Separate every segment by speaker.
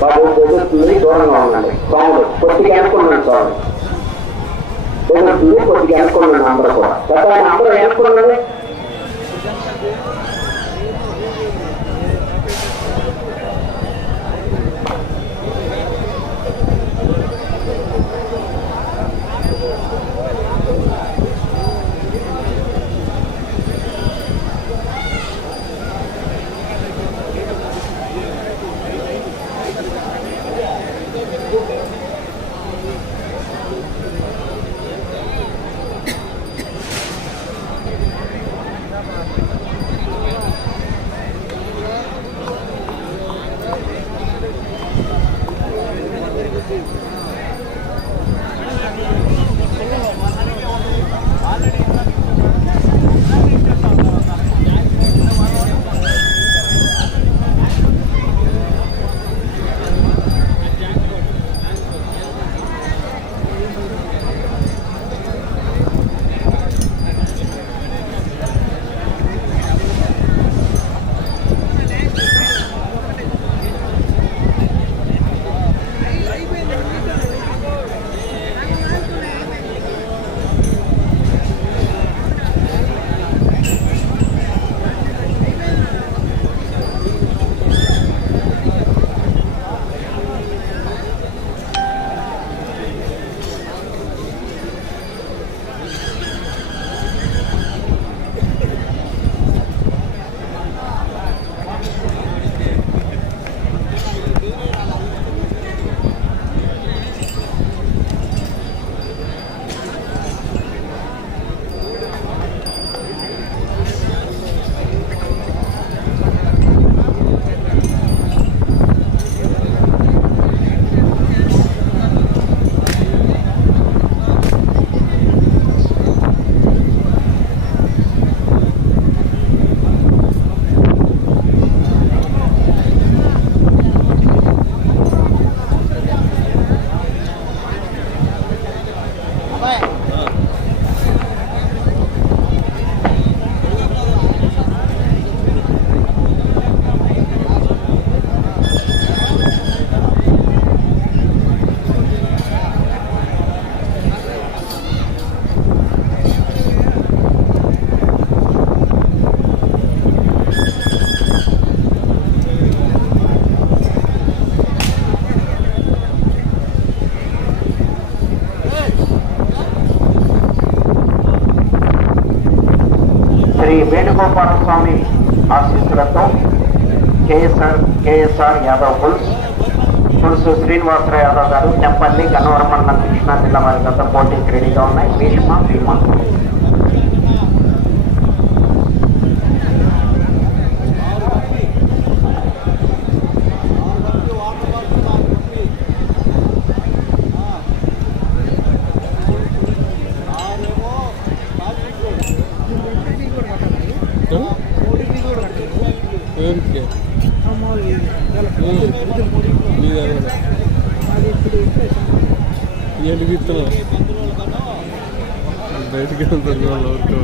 Speaker 1: బాబు ఎదుగుతుంది దూరంగా ఉండండి. సౌండ్ కొద్దిగా అనుకున్నాను సౌండ్ ఎదుగుతుంది కొద్దిగా అనుకున్నాను అందరూ కూడా. గత అందరూ అనుకున్నాను గోపాల స్వామి ఆశీస్సులతో కేఎస్ఆర్ కేఎస్ఆర్ యాదవ్ పుల్స్ పులుసు శ్రీనివాసరావు యాదవ్ గారు చెంపల్లి గన్నవరం మండలం కృష్ణా జిల్లా వారి గత పోటీకి రెడీగా ఉన్నాయి. భీష్మ భీమా.
Speaker 2: బయటికి వెళ్తారు ఊరికే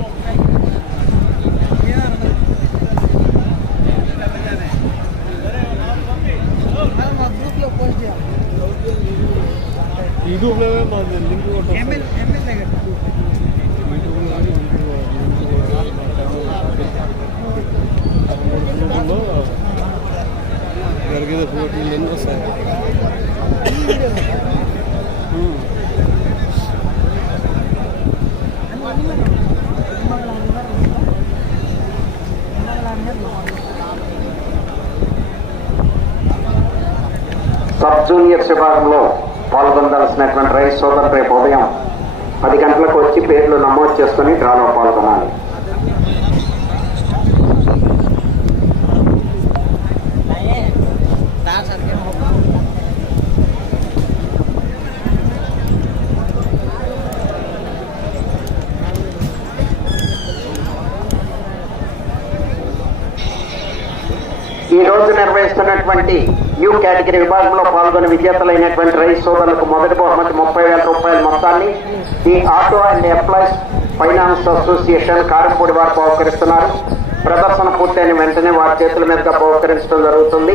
Speaker 2: యూట్యూబ్లో మాది లింక్ జరిగేది ఎన్ని వస్తాయి
Speaker 1: జూనియర్స్ విభాగంలో పాల్గొందాల్సినటువంటి రైతు సోదరు రేపు ఉదయం పది గంటలకు వచ్చి పేర్లు నమోదు చేసుకుని డ్రాలో పాల్గొనాలి. యూ న్యూ కేటగిరీ విభాగంలో పాల్గొన్న విజేతలైనటువంటి రైతు సోదరులకు మొదటి బహుమతి ముప్పై వేల రూపాయల మొత్తాన్ని ఈ auto and employees finance association Karampudi వారు బహుకరిస్తున్నారు. ప్రదర్శన పూర్తయిన వెంటనే వారి చేతుల మీదుగా బహుకరించడం జరుగుతుంది.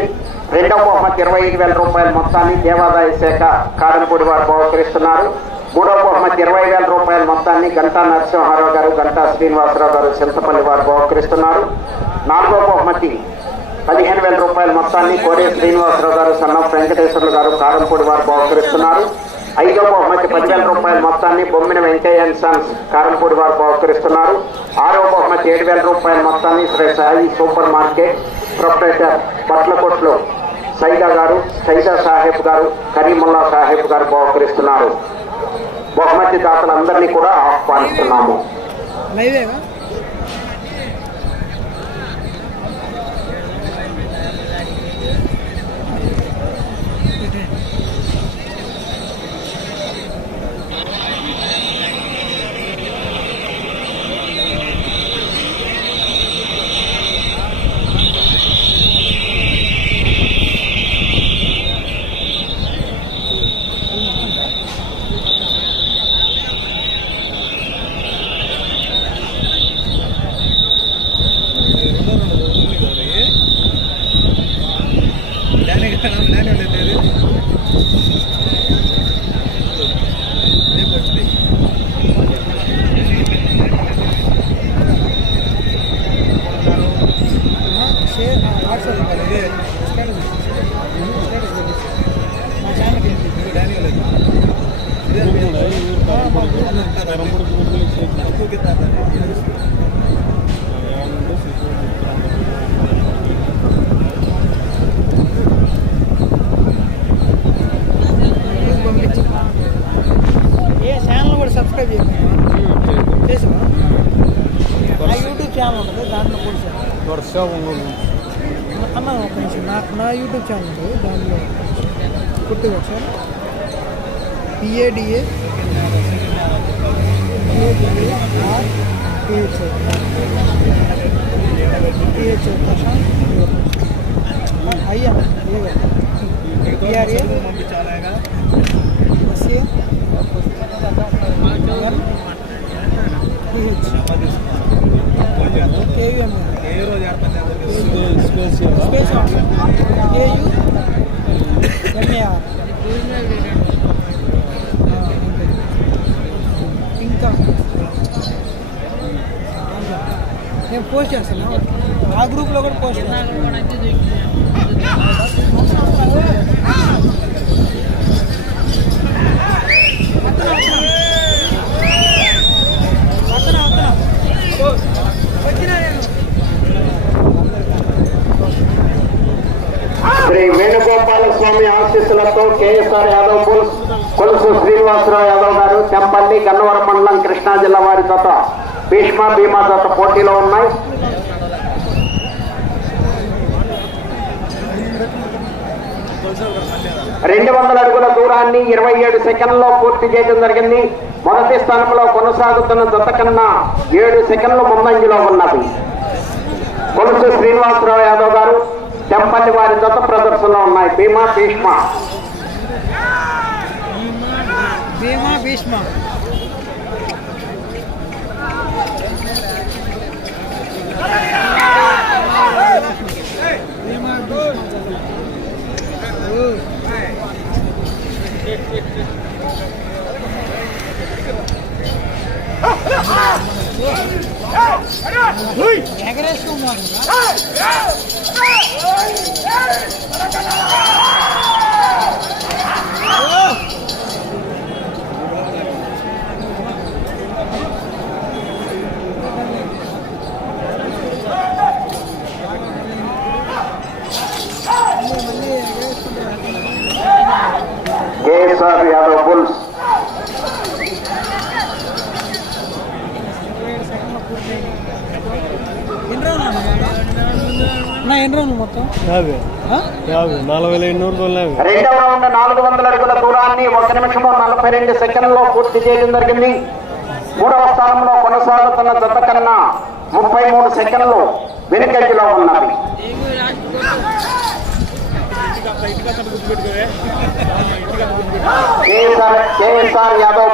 Speaker 1: రెండవ బహుమతి ఇరవై ఐదు వేల రూపాయల మొత్తాన్ని దేవాదాయ శాఖ కారంపూడి వారు బహుకరిస్తున్నారు. మూడవ బహుమతి ఇరవై వేల రూపాయల మొత్తాన్ని గంటా నరసింహారావు గారు గంటా శ్రీనివాసరావు గారు చింతపల్లి వారు బహుకరిస్తున్నారు. నాలుగవ బహుమతి పదిహేను వేల రూపాయల మొత్తాన్ని కోరే శ్రీనివాసరావు గారు సన్న వెంకటేశ్వర్లు గారు కారంపూడి వారు బహుకరిస్తున్నారు. ఐదవ బహుమతి పదివేల రూపాయల మొత్తాన్ని బొమ్మిన వెంకయ్య అండ్ సన్స్ కారంపూడి వారు బహుకరిస్తున్నారు. ఆరవ బహుమతి ఏడు వేల రూపాయల మొత్తాన్ని Shri Sai super market proprietor Batlakotlu Saida garu Saida Saheb గారు కరీముల్లా సాహెబ్ గారు బహుకరిస్తున్నారు. బహుమతి దాతలందరినీ కూడా ఆహ్వానిస్తున్నాము.
Speaker 3: P A D A space space धन्यवाद నేను పోస్ట్ చేస్తాను. ఆ గ్రూప్లో కూడా పోస్ట్
Speaker 1: శ్రీ వేణుగోపాల స్వామి ఆశీస్సులతో కేఎస్ఆర్ యాదవ్ పుల్స్ కొలుసు శ్రీనివాసరావు యాదవ్ గారు చెంపల్లి గన్నవరం మండలం కృష్ణా జిల్లా వారి జత భీష్మ భీమా జత పోటీలో ఉన్నాయి. రెండు వందల అడుగుల దూరాన్ని ఇరవై ఏడు సెకండ్లో పూర్తి చేయడం జరిగింది. మొదటి స్థానంలో కొనసాగుతున్న జత కన్నా ఏడు సెకండ్లు ముందంజలో ఉన్నది. కొలుసు శ్రీనివాసరావు యాదవ్ గారు చెంపల్లి వారి జత ప్రదర్శనలో ఉన్నాయి. భీమా భీష్మ.
Speaker 3: భీమా భీష్మ భీమా భీష్మ ఓ. ఎగరేసుకున్నాను మళ్ళీ ఎగరేసుకుంటాను
Speaker 1: కేఎస్ఆర్ యాదవ్ బుల్స్
Speaker 3: ఎన్ని రోజులు అన్న ఎన్ని రోజులు మొత్తం
Speaker 2: యాభై. యాభై. నలభై ఎన్నూరు
Speaker 1: రెండవ రౌండ్ నాలుగు వందల అడుగుల దూరాన్ని ఒక నిమిషము నలభై రెండు సెకండ్లో పూర్తి చేయడం జరిగింది. మూడవ స్థానంలో కొనసాగుతున్న జత కన్నా ముప్పై మూడు సెకండ్లు వెనుకంజలో ఉన్నవి కేఎస్ఆర్ యాదవ్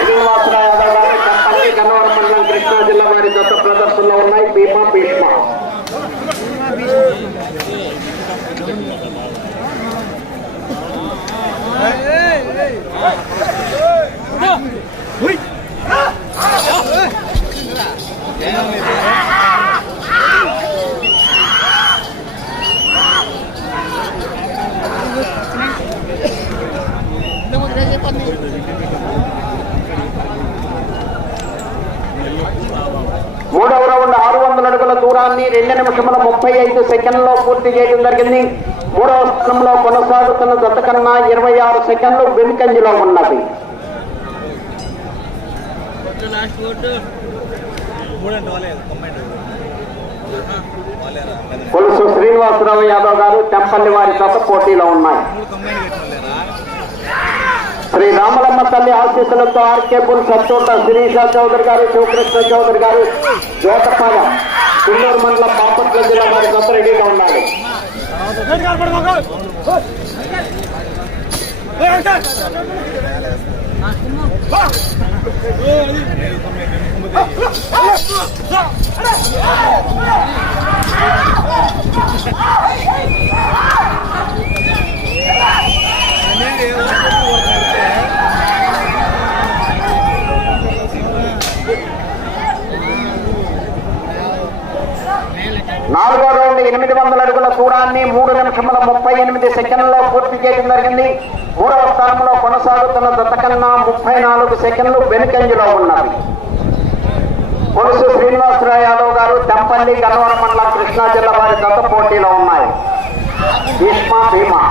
Speaker 1: శ్రీనివాసరావు యాదవ్ గారు మండలం కృష్ణా జిల్లా వారి జత ప్రదర్శనలో ఉన్నాయి. భీమా భీష్మ
Speaker 3: Hey, hey, hey!
Speaker 1: కిలోమీటర్ల దూరాన్ని రెండు నిమిషముల ముప్పై ఐదు సెకండ్లో పూర్తి చేయడం జరిగింది. మూడవ స్థానంలో కొనసాగుతున్న జత కన్నా ఇరవై ఆరు సెకండ్లు వెనుకంజలో ఉన్నది. కొలుసు శ్రీనివాసరావు యాదవ్ గారు తెంపల్లి వారి జత పోటీలో ఉన్నాయి. శ్రీ రామలమ్మ తల్లి ఆశీస్సులతో ఆర్కే పుల్ సత్తోట శిరీష చౌదరి గారు శివకృష్ణ చౌదరి గారు జోతపాలెం కుల్లూరు మండలం బాపట్ల జిల్లా వారి జత రెడీగా ఉండాలి నాలుగో రౌండ్ ఎనిమిది వందల అడుగుల దూరాన్ని మూడు నిమిషముల ముప్పై ఎనిమిది సెకండ్లలో పూర్తి చేయడం జరిగింది. మూడవ స్థానంలో కొనసాగుతున్న దత్తకన్నా ముప్పై నాలుగు సెకండ్లు వెనుకంజలో ఉన్నవి. కొలుసు శ్రీనివాసరావు యాదవ్ గారు తెంపల్లి గన్నవరం మండలం కృష్ణా జిల్లా వారి జత పోటీలో ఉన్నాయి. భీష్మ భీమా.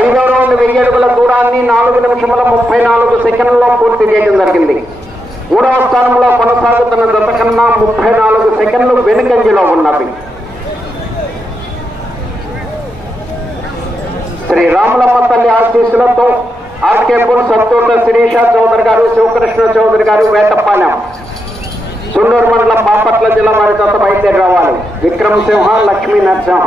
Speaker 1: ఐదో రౌండ్ వెయ్యి అడుగుల దూరాన్ని నాలుగు నిమిషముల ముప్పై నాలుగు సెకండ్లో పూర్తి చేయడం జరిగింది. మూడవ స్థానంలో కొనసాగుతున్న జత కన్నా ముప్పై నాలుగు సెకండ్లు వెనుకంజలో ఉన్నవి. శ్రీ రాములమ్మ తల్లి ఆశీస్సులతో ఆర్కేపూర్ సత్తోట శిరీష చౌదరి గారు శివకృష్ణ చౌదరి గారు వేటపాలెం. సుండూరు మండలం బాపట్ల జిల్లా వారి జత బయలుదేరి రావాలి. విక్రమ్ సింహ లక్ష్మీ నరసింహ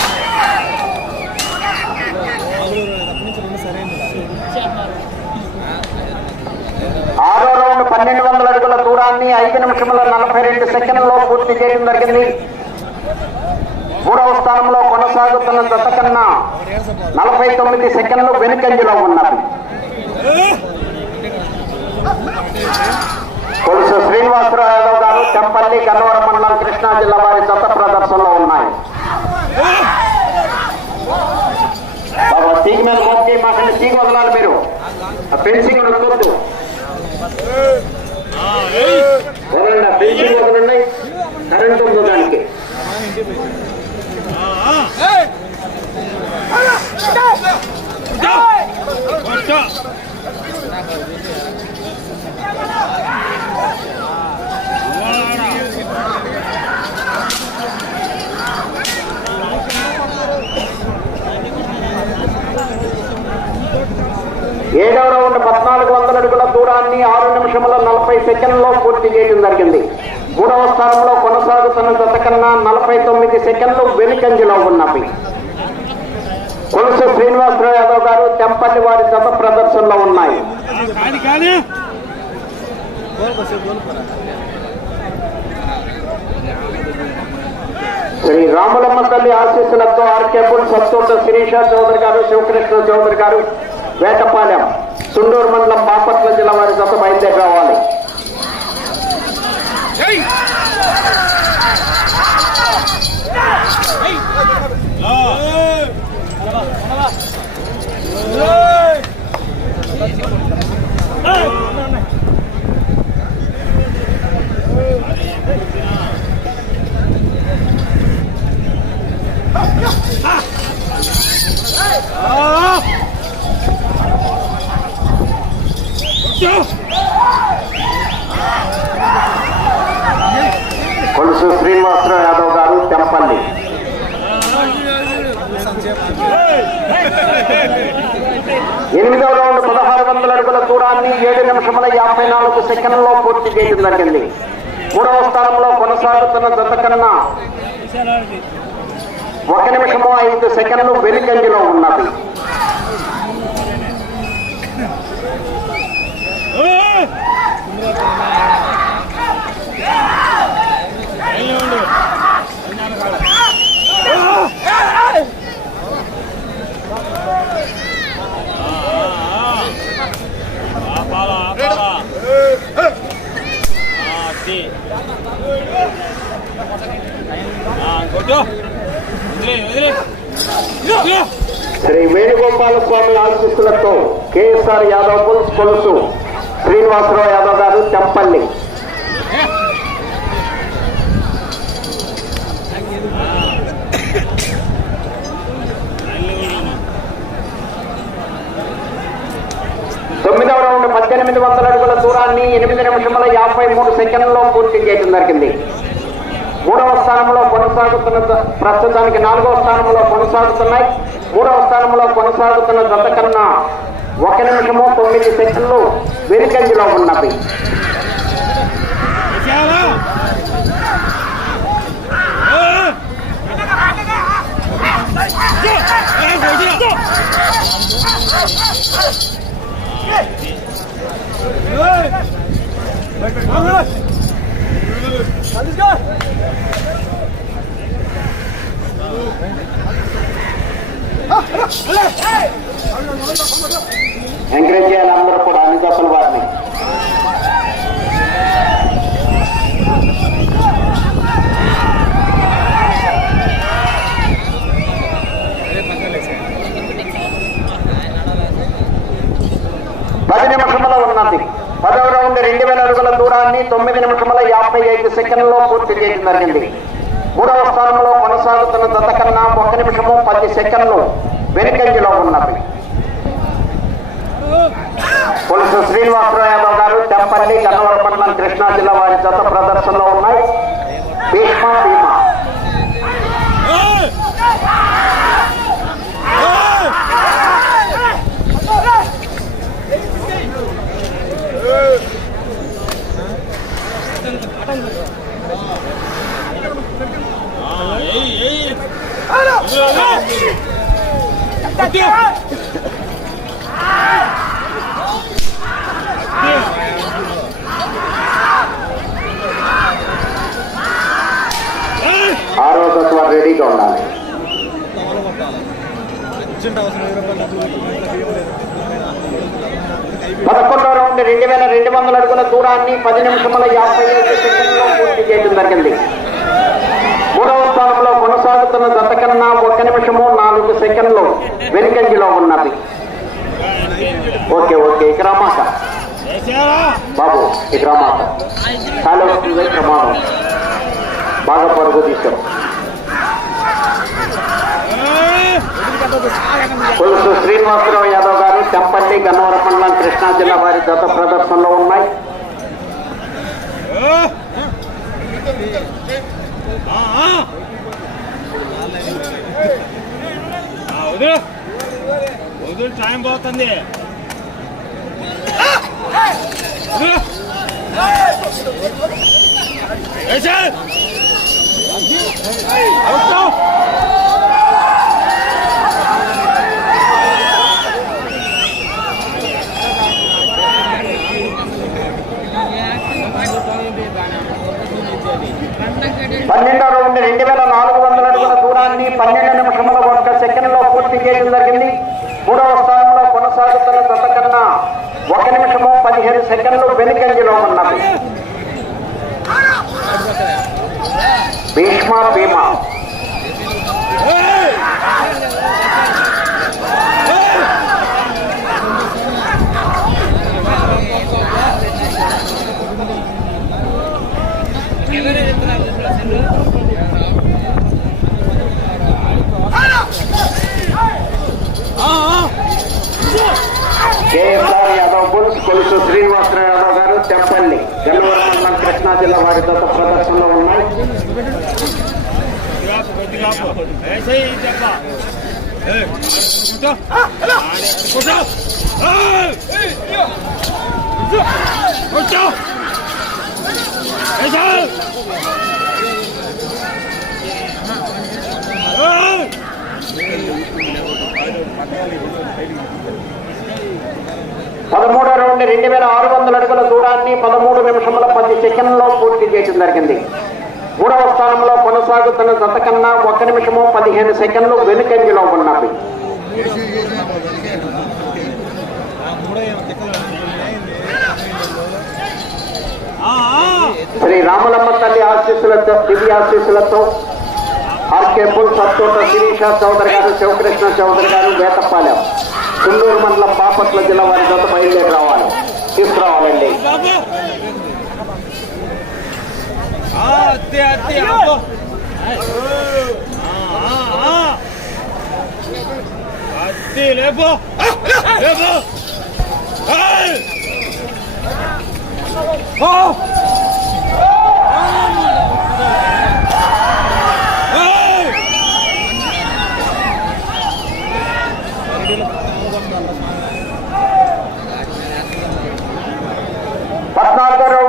Speaker 1: పన్నెండు వందల అడుగుల దూరాన్ని ఐదు నిమిషముల నలభై రెండు సెకండ్లలో పూర్తి చేయడం జరిగింది. మూడవ స్థానంలో కొనసాగుతున్న జత కన్నా నలభై తొమ్మిది సెకండ్లు వెనుకంజలో ఉన్నారు కొలుసు శ్రీనివాసరావు యాదవ్ గారు చెంపల్లి గన్నవరం మండలం కృష్ణా జిల్లా వారి జత ప్రదర్శనలో ఉన్నాయి. బాబా తీగి మీద మొక్కి మాకండి తీగి వదలాలి మీరు. ఆ ఫెన్సింగ్ వదలొద్దు ఏడవ రౌండ్ పద్నాలుగు వందల అడుగుల నిమిషముల నలభై సెకండ్లో పూర్తి చేయడం జరిగింది. మూడవ స్థానంలో కొనసాగుతున్న జత కన్నా నలభై తొమ్మిది సెకండ్లు వెనుకంజలో ఉన్నవి. కొలుసు శ్రీనివాసరావు యాదవ్ గారు తెంపల్లి వారి జత ప్రదర్శనలో ఉన్నాయి. శ్రీ రాములమ్మ తల్లి ఆశీస్సులతో ఆర్కేపుల్ సత్తోట శిరీష చౌదరి గారు శివకృష్ణ చౌదరి గారు వేటపాలెం. సుండూరు మండలం బాపట్ల జిల్లా వారి జత బయలుదేరి రావాలి.
Speaker 2: ఆ
Speaker 1: కొలుసు శ్రీనివాసరావు యాదవ్ గారు తెంపల్లి ఎనిమిదవ రౌండ్ పదహారు వందల అడుగుల ఏడు నిమిషముల యాభై నాలుగు సెకండ్లో పూర్తి చేయడం జరిగింది మూడవ స్థానంలో కొనసాగుతున్న జత కన్నా ఒక నిమిషము ఐదు సెకండ్లు వెనుకంజలో ఉన్నది. శ్రీ వేణుగోపాల స్వామి ఆశీస్సులతో కేఎస్ఆర్ యాదవ్ పుల్స్ శ్రీనివాసరావు యాదవ్ గారు తెంపల్లి పద్దెనిమిది వందల అడుగుల దూరాన్ని ఎనిమిది నిమిషముల యాభై మూడు సెకండ్లలో పూర్తి చేయడం జరిగింది. మూడవ స్థానంలో కొనసాగుతున్న ప్రస్తుతానికి నాలుగవ స్థానంలో కొనసాగుతున్నాయి. మూడవ స్థానంలో కొనసాగుతున్న జత కన్నా ఒక నిమిషము తొమ్మిది సెకండ్లు వెనుకంజలో ఉన్నవి. ఎంకరేజ్ చేయాలి అందరూ కూడా అన్ని జతల వారిని పది నిమిషముల ఉన్నది పదవ రెండు వేల అడుగుల దూరాన్ని తొమ్మిది నిమిషముల యాభై ఐదు సెకండ్లలో పూర్తి చేయడం జరిగింది. మూడవ స్థానంలో కొనసాగుతున్న జత ఒక నిమిషము పది సెకండ్లు వెనుకంజలో ఉన్నది. పులుసు శ్రీనివాసరావు యాదవ్ గారు తెంపల్లి గన్నవరం మండలం కృష్ణా జిల్లా వారి జత ప్రదర్శనలో ఉన్నాయి. భీష్మ భీమా ఆరో జత వారు రెడీగా ఉండాలి పదకొండో రౌండ్ రెండు వేల రెండు వందల అడుగుల దూరాన్ని పది నిమిషముల యాభై ఐదు సెకండ్లో పూర్తి చేయడం జరిగింది మూడవ స్థానంలో కొనసాగుతున్న జత కన్నా ఒక నిమిషము నాలుగు సెకండ్లు వెనుకంజలో ఉన్నది ఓకే ఓకే ఇక రామాక బాబు ఇక రామాక చాలా వస్తుంది ప్రమాదం బాగా పరుగు తీసాం పులుసు శ్రీనివాసరావు యాదవ్ గారు తెంపల్లి గన్నవరం మండలం కృష్ణా జిల్లా వారి గత ప్రదర్శనలో ఉన్నాయి
Speaker 2: వదిలు వదిలు టైం పోతుంది వదిలు. ఏసేయ్. అవుతావు.
Speaker 1: పన్నెండో రౌండ్ రెండు వేల నాలుగు వందల అడుగుల దూరాన్ని పన్నెండు నిమిషముల ఒక్క సెకండ్లో పూర్తి చేయడం జరిగింది. మూడవ స్థానం ఒక నిమిషము పదిహేను సెకండ్లు వెనుకంజలో ఉన్నది భీష్మ భీమా
Speaker 2: ఏయ్.
Speaker 1: కొలుసు శ్రీనివాసరావు యాదవ్ గారు తెంపల్లి గన్నవరం మండలం కృష్ణా జిల్లా వారి దత్త ప్రదర్శనలో ఉన్నాయి
Speaker 2: ऐसे
Speaker 1: అనుకోండి రెండు వేల ఆరు వందల అడుగుల దూరాన్ని పదమూడు నిమిషముల పది సెకండ్లో పూర్తి చేయడం జరిగింది. మూడవ స్థానంలో కొనసాగుతున్న జత కన్నా ఒక నిమిషము పదిహేను సెకండ్లు వెనుకంజలో ఉన్నవి. శ్రీ రామలమ్మ తల్లి ఆశీస్సులతో దివి ఆశీస్సులతో ఆర్కే పుల్ సత్తోట శిరీష చౌదరి గారు శివకృష్ణ చౌదరి గారు వేతపాలెం తుళ్ళూరు మండలం బాపట్ల జిల్లా వారి జత బయలుదేరి రావాలి తీసుకురావాలండి
Speaker 2: బాబు అత్తే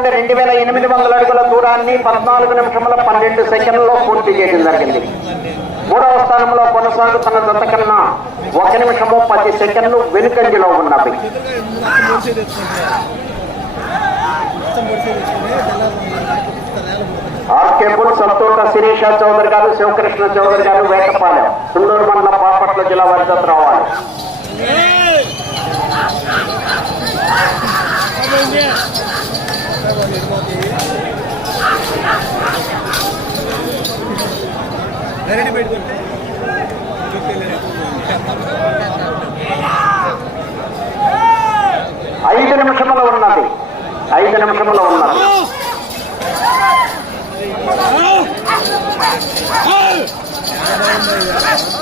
Speaker 1: నుండి రెండు వేల ఎనిమిది వందల అడుగుల దూరాన్ని పద్నాలుగు నిమిషముల పన్నెండు సెకండ్లలో పూర్తి చేయడం జరిగింది. మూడవ స్థానంలో కొనసాగుతున్న జత కన్నా ఒక నిమిషము పది సెకండ్లు వెనుకంజలో ఉన్నవి. ఆర్కే పుల్ శిరీష చౌదరి గారు శివకృష్ణ చౌదరి గారు వేటపాలెం సుందూరు మండలం బాపట్ల జిల్లా వారి జత రావాలి ఐదు నిమిషములు ఉన్నది ఐదు నిమిషములు ఉన్నది Oh!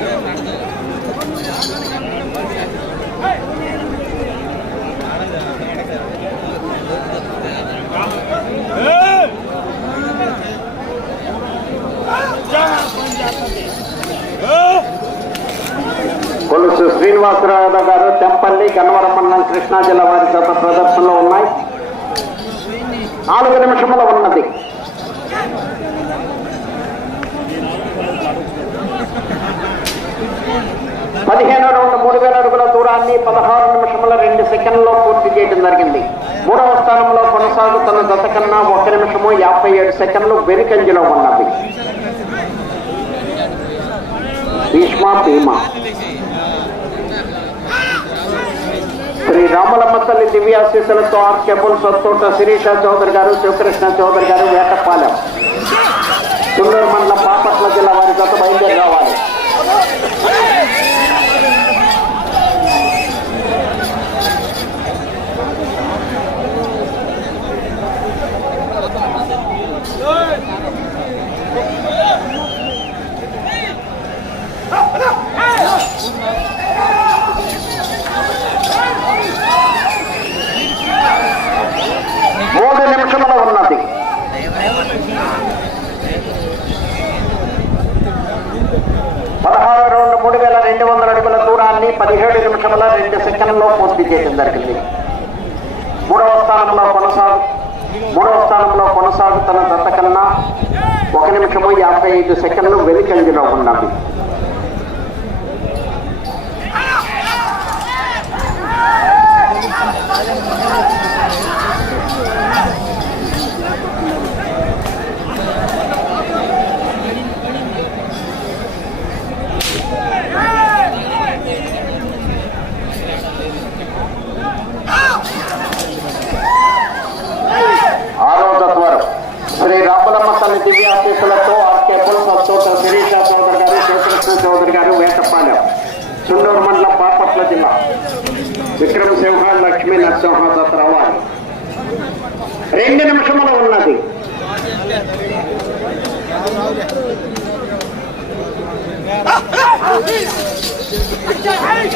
Speaker 1: కొలుసు శ్రీనివాసరావు గారు తెంపల్లి గన్నవరం మండలం కృష్ణా జిల్లా వారి జత ప్రదర్శనలో ఉన్నాయి. నాలుగు నిమిషముల ఉన్నది. పదిహేను రౌండ్ మూడు వేల అడుగుల దూరాన్ని పదహారు నిమిషముల రెండు సెకండ్లో పూర్తి చేయడం జరిగింది. మూడవ స్థానంలో కొనసాగుతున్న దశ కన్నా ఒక నిమిషము యాభై ఏడు సెకండ్లు వెనుకంజలో ఉన్నది. భీష్మ భీమ. శ్రీ రామలమ్మ తల్లి దివ్యాశీస్సులతో ఆర్కెబుల్ సొత్తోట శిరీష చౌదరి గారు శివకృష్ణ చౌదరి గారు వేటపాలెం. తుళ్ళూరు మండలం బాపట్ల జిల్లా వారి గత బయలుదేరి రావాలి మూడు నిమిషముల ఉన్నది పదహారు రౌండ్ మూడు వేల రెండు వందల అడుగుల దూరాన్ని పదిహేడు రెండు సెకండ్లో పూర్తి చేయడం జరిగింది. మూడవ స్థానంలో కొనసాగు మూడవ స్థానంలో కొనసాగుతున్న దత్తకన్నా ఒక నిమిషము యాభై ఐదు సెకండ్లు వెనుకంజలో ఉన్నది. విక్రమ సింహ లక్ష్మీ నరసింహ దత్త రావాలి రెండు నిమిషముల ఉన్నది Hey!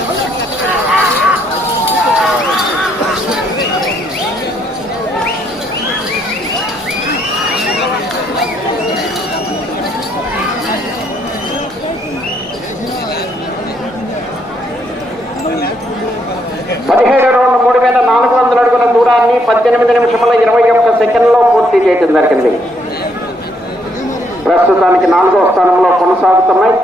Speaker 1: పదిహేడు రెండు మూడు వేల నాలుగు వందల అడుగుల దూరాన్ని పద్దెనిమిది నిమిషముల ఇరవై ఒక్క సెకండ్లో పూర్తి చేయడం జరిగింది. ప్రస్తుతానికి నాలుగో స్థానంలో కొనసాగుతున్నాయి.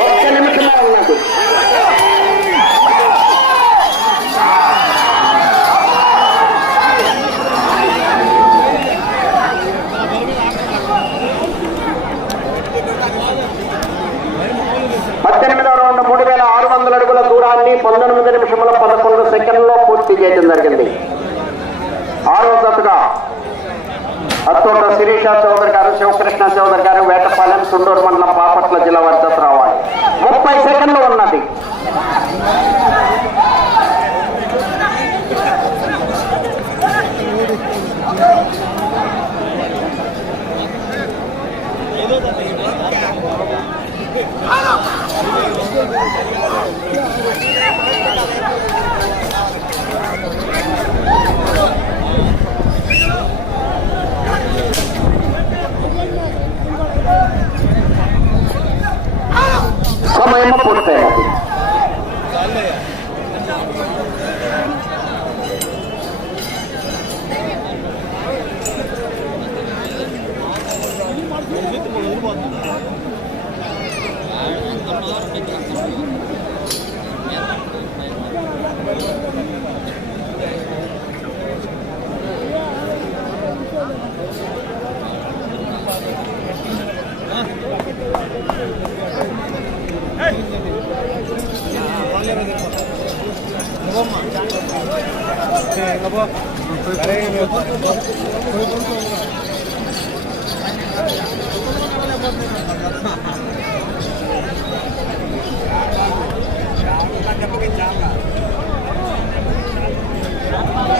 Speaker 1: ఒక్క నిమిషంలో ఉన్నది పద్దెనిమిదవ రౌండ్ మూడు వేల ఆరు వందల అడుగుల దూరాన్ని పంతొమ్మిది నిమిషముల పదకొండు సెకండ్లో పూర్తి చేయడం జరిగింది. ఆరో జతగా అత్తోట శిరీష చౌదరి శివకృష్ణ చౌదరి గారు వేటపాలెం సుండూరు మండలం బాపట్ల జిల్లా వారి జత రావాలి ముప్పై సెకండ్లు ఉన్నది సమయం పూర్తయినది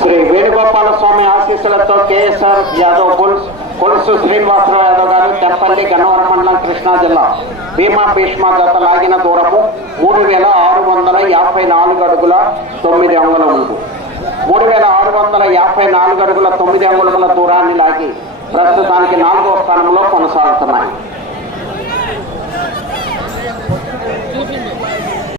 Speaker 1: శ్రీ వేణుగోపాల స్వామి ఆశీస్సులతో కేఎస్ఆర్ యాదవ్ బుల్స్ కొలుసు శ్రీనివాసరావు యాదవ్ గారు తెప్పల్లి గన్నవరం మండలం కృష్ణా జిల్లా. భీమా భీష్మ గత లాగిన దూరము మూడు వేల ఆరు వందల యాభై నాలుగు అడుగుల తొమ్మిది అంగుళములు. మూడు వేల వందల యాభై నాలుగు అడుగుల తొమ్మిది అంగుళముల దూరాన్ని లాగి ప్రస్తుతానికి నాలుగో స్థానంలో కొనసాగుతున్నాయి.